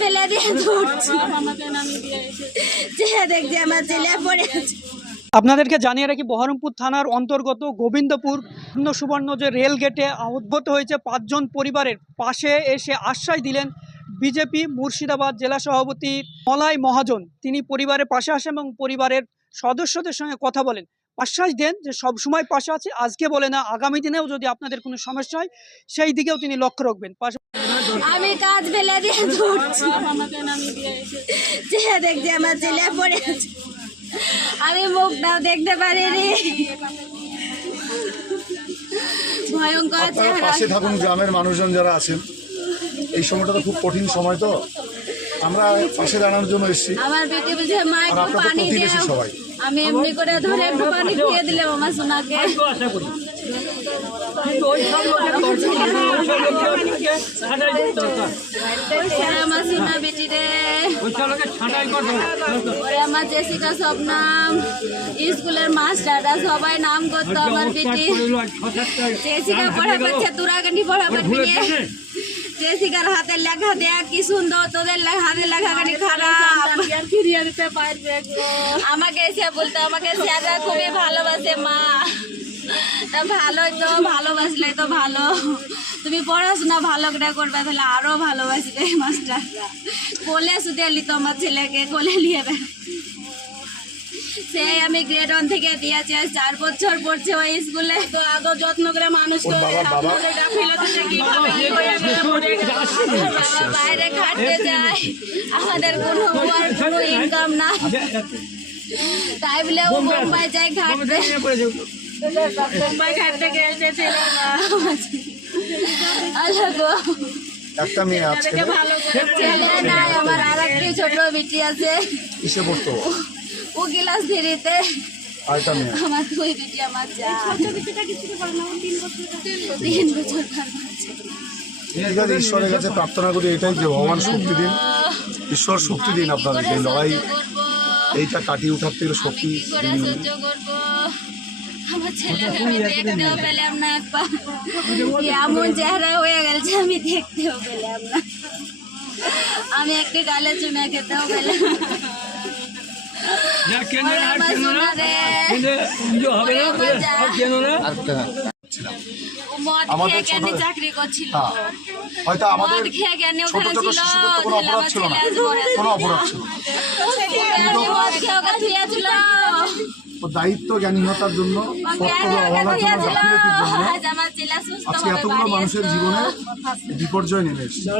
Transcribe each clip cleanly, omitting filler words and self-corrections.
ফেলে দিয়ে দৌড়ছি, দেখছি আমার ছেলে পড়ে আছে। আপনাদেরকে জানিয়ে রাখি, বহরমপুর থানার অন্তর্গত গোবিন্দপুর সুবর্ণ যে রেল গেটে উদ্ভূত হয়েছে 5 জন পরিবারের পাশে এসে আশ্বাস দিলেন বিজেপি মুর্শিদাবাদ জেলা সভাপতি মলয় মহাজন। তিনি পরিবারের পাশে আসেন এবং পরিবারের সদস্যদের সঙ্গে কথা বলেন, আশ্বাস দেন যে সব সময় পাশে আছে, আজকে বলে না আগামী দিনেও যদি আপনাদের কোনো সমস্যা হয় সেই দিকেও তিনি লক্ষ্য রাখবেন। আমি কাজ ফেলে দিয়ে দৌড়ছি, দেখছি আমার ছেলে পড়ে আছে, আমি মুখটাও দেখতে পারিনি। ভয়ঙ্কর চেহারা। পাশে থাকুন গ্রামের মানুষজন যারা আছেন, এই সময়টা তো খুব কঠিন সময়, তো আমরা পাশে দাঁড়ানোর জন্য এসেছি। আমার বেটি বুঝে মা আর একটু আপনারা পানি প্রতিবেশী দাও, সবাই। আমি এমনি করে ধরে একটু পানি খেয়ে দিলাম আমার সোনাকে। আমার সোনা বেটি রে, ওরে আমার জেসিকা সব নাম, স্কুলের মাস্টাররা সবাই নাম করতো আমার বেটি। জেসিকা পড়া পাচ্ছে, তোরা কেন পড়া পারবি? জেসিকার হাতের লেখা দেখ কি সুন্দর, তোদের হাতের লেখা খানি খারাপ। ফিরিয়ে দিতে পারবে? আমাকে এসে বলতো, আমাকে স্যাররা খুবই ভালোবাসে মা। তা ভালোই তো, ভালোবাসলে তো ভালো। তুমি পড়াশোনা ভালো করে করবে তাহলে আরো ভালোবাসবে মাস্টাররা। কোলে শুধু এলি তো আমার ছেলেকে, কোলে নিয়ে সেই আমি গ্রেড 1 থেকে দিয়েছি, 4 বছর পড়ছে ওই স্কুলে। তো আদৌ যত্ন করে মানুষ করে বাইরে খাটতে যায়, আমাদের কোনো ইনকাম না, তাই বলে ও বোম্বাই যায় খাটতে। বোম্বাই খাটতে গেছে ছেলে একটা মেয়ে আছে, ছেলে নাই আমার, আর একটি ছোট বেটি আছে। কিসে পড়তো? ও ক্লাস 3-তে। আরেকটা মেয়ে। আমার দুই বেটি, আমার যা 3 বছর। ঠিক আছে, ঈশ্বরের কাছে প্রার্থনা করি এটাই যে ভগবান শক্তি দিন, ঈশ্বর শক্তি দিন আপনাদেরকে এই লড়াই, এইটা কাটিয়ে উঠার থেকে শক্তি দিন। আমার ছেলেকে আমি দেখতেও পেলাম না, একবার এমন চেহারা হয়ে গেছে আমি দেখতেও পেলাম না, আমি একটি গালে চুনা খেতেও পেলাম না। চাকরি করছিল, হয়তো আমাদের ছোট ছোট শিশুদের তো কোনো অপরাধ ছিল না, কোনো অপরাধ ছিল না। দায়িত্ব জ্ঞানীনতার জন্য, সত্যকে অবহেলার জন্য, গাফিলতির জন্য আজকে এতগুলো মানুষের জীবনে বিপর্যয় নেমে এসেছে।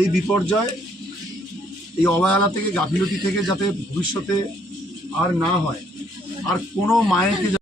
এই বিপর্যয়, এই অবহেলা থেকে, গাফিলতি থেকে যাতে ভবিষ্যতে আর না হয়, আর কোনো মায়েকে